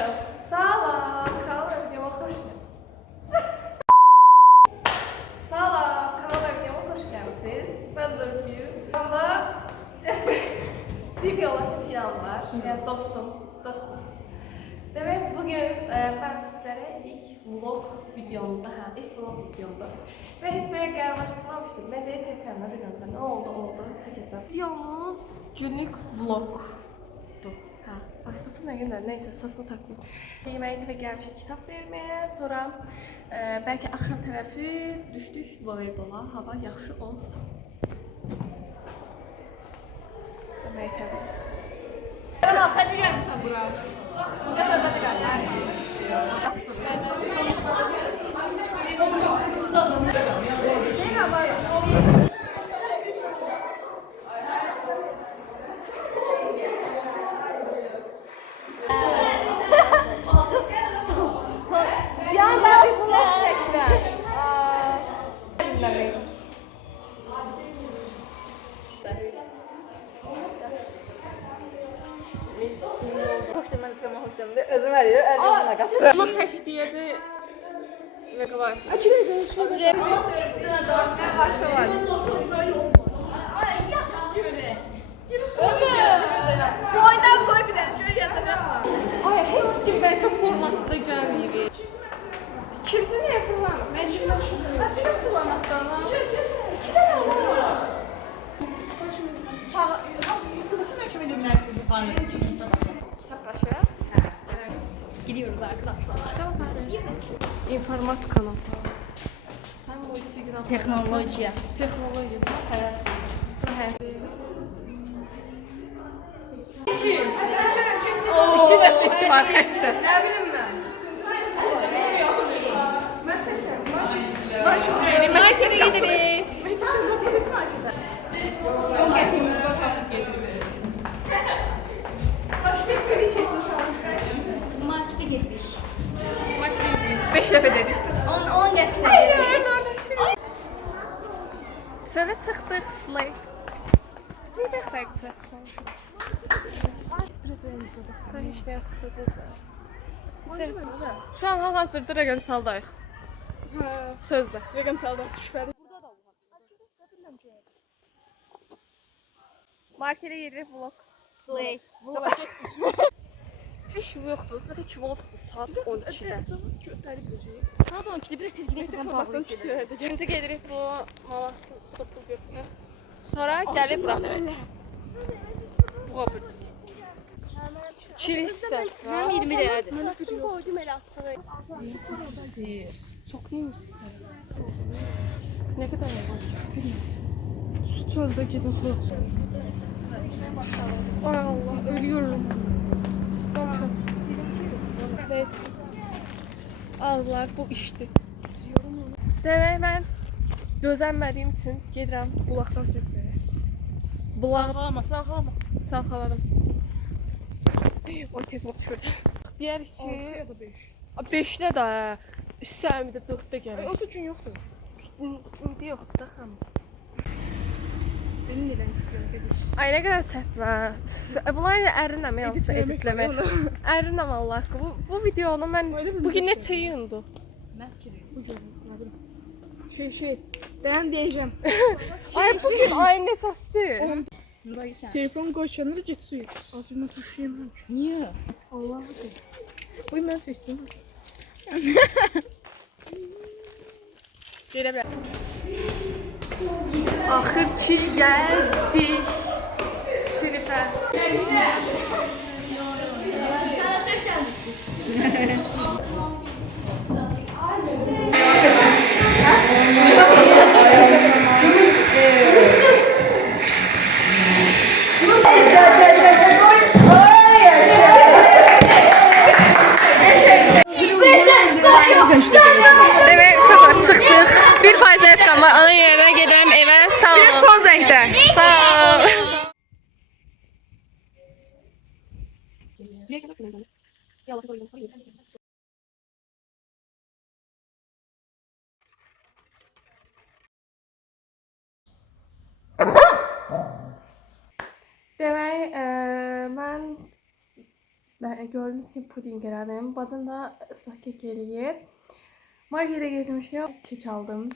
başlayalım. Salam, kanal videoma hoş geldiniz. Salam, kanal videoma hoş geldiniz. Ben Nurgül. Ama Sivil yoldaşı filan var. Yani dostum. Demek bugün ben sizlere ilk vlog videomda, ve hiç böyle kararlaştırmamıştım. Mezeyi tekrarına bilmiyorum ne oldu, çekeceğim. Videomuz günlük vlogdu. Ha, bak saçım ne günden, neyse saçımı takmayayım. Yemeği ve gelmişik kitap vermeye, sonra belki akşam tərəfi düşdük voleybola, hava yaxşı olsa. Yemeği təbriz. Tamam, sen de gelmişsin buraya. Ya sen de gel. Ya bir vlog çekeceğim. Dinlemeyin. Hoş demek ki ama hoş demek. Özüm veriyor, elbette nakasır. Vlog festiviyeti ve kadar. Açılır böyle şöyle. Varsa var. Ay yaxşı göre. Boydan koy bir tane şöyle yazacaklar. Ay heç kim bəlkə formasında görməyib. İkinci niyə fırlanır? Mən cümləşdim. Mən fırlanır dana. İki dənə var. Kızısı məhkəmə edə bilərsiniz yuxarı. Kitap başı. Gidiyoruz arkadaşlar. Kitap başı. İnformat kanal. Sen bu istiqlal. Teknolojiya. Texnologiyası. Evet. İki dəfə var xəstə. Ne bileyim ben. Market getirir. Nasıl bir market? Yok hepimiz başardık getiriyoruz. Başka bir şey şu an. Markete getir. Market 5 dəfə dedik. On getir. Şöyle çıxdıq Slay. Biz niyə dəfə çıxmamışıq? Biraz önümüzde bak. Ben hiç ne yapıyoruz? Şu an hal-hazırda rəqəmsaldayıq. Ha, Sözdə. rəqəmsalda şübhəli. Markete gedirik vlog. Slay. Heç yoxdur. Zaten kim olsun saat 12-də. Kötəli biləcəyiz. Pardon, ki biraz siz gidin Məkdə formasını küçülərdə gəl. Öncə gedirik bu maması futbol görsün. Sonra gəlib bura. Bu qabır. Kilsə. Hem 20 liradır. Mənə gücü qoydum elə atsın. Çok iyiymişsin. Ne kadar var? Su çölde gidin soğuk su. Ay Allah ölüyorum. Susamışım. Evet. Aldılar bu işti. Demek ben gözənmədiyim için gedirəm bulaqdan su içməyə. Bulaq Sağlama, sağlama. çalxaladım. O telefon şurada. Deyərik 6 ki ya da 5. 5'də də üstəmi də 4-də gəlir. O gün yoxdur. İndi yoxdur da xanım. Dilin ilə çıxıyor gedir. Ay nə qədər çətmə. Bunlar elə ərinəm yoxsa Editləmək editləmə. Ərinəm Allah aşkına. Bu videonu mən Öyle bir bugün video neçə iyundu? Şey. Ben diyeceğim. Ay bugün ay neçəsidir? Burayı sen. Telefon koy kenara git su iç. Ağzımdan tuşlayamam. Niye? Allah'a Uy ben seçtim. Gelə bilər. Axır ki gəldik. Sinifə. Evet, şurada çıxdıq. Bir fazla var. Ana yerine gedirəm evə. Sağ olun. Bir son zəngdə. Sağ ol. Demək, mən Ben gördüğünüz gibi puding elədim. Bacım da ıslak kek eləyir. Markete getmişdim. Kek aldım.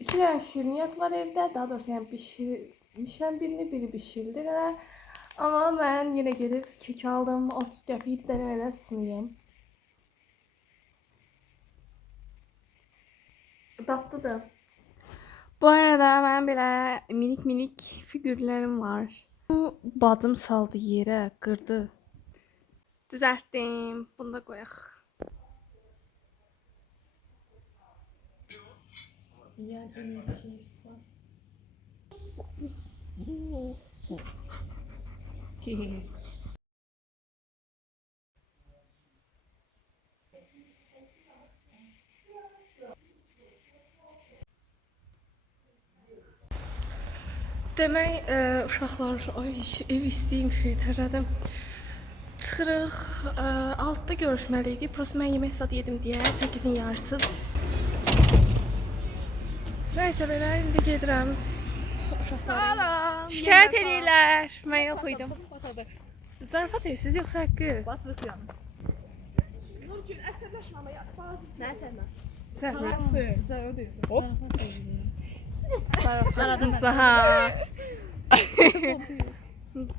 2 tane şirniyyat var evdə. Daha doğrusu yəni bişirmişəm birini, biri bişirdiler. Ama ben yine gelip kek aldım. 30 qəpik denemeden sınayım. Tatlıdır. Bu arada ben böyle minik minik figürlerim var. Bu bacım saldı yere, kırdı. Düzelttim. Bunu da koyak. Demək, uşaqlar, ay ev istəyim şey tərədim. Çıxırıq, 6-da görüşməliydik. Prosta mən yemək saat yedim deyə 8-in yarısı. Nəysə belə indi gedirəm. Uşaqlar şikayət edirlər. Mən yox idim. Zarafat edirsiniz yoxsa haqqı? Batırıq yanım. Nurgül əsəbləşmə ama ya. Nə çəkmə? Səhv. Hop. Aradım ha.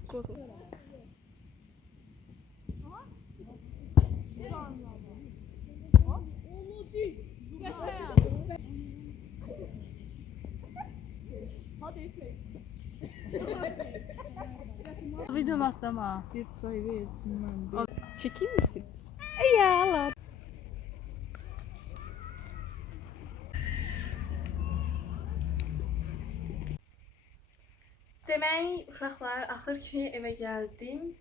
Qozu. Video atlama. Bir çay versin ben. Çekeyim misin? Ya Allah. Demək, uşaqlar, axır ki evə gəldim.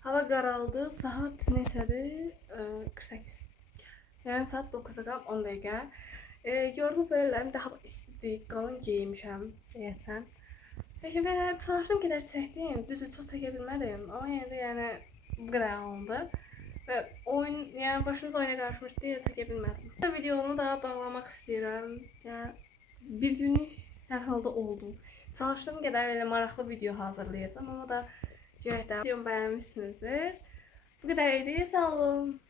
Hava qaraldı. Saat neçədir? 48. Yəni saat 9-a qalıb 10 dəqiqə. Gördüm belə bir də hava istidir. Qalın geyinmişəm deyəsən. Peki ben çalıştığım kadar çektim. Düzü çok çekebilmedim ama yine de yani bu kadar oldu. Ve oyun yani başınız oyuna karışmış diye çekebilmedim. Bu videomu da bağlamak istiyorum. Yani bir günlük her halde oldu. Çalıştığım kadar öyle maraqlı video hazırlayacağım ama da görək də videomu beğenmişsinizdir. Bu kadar idi. Sağ olun.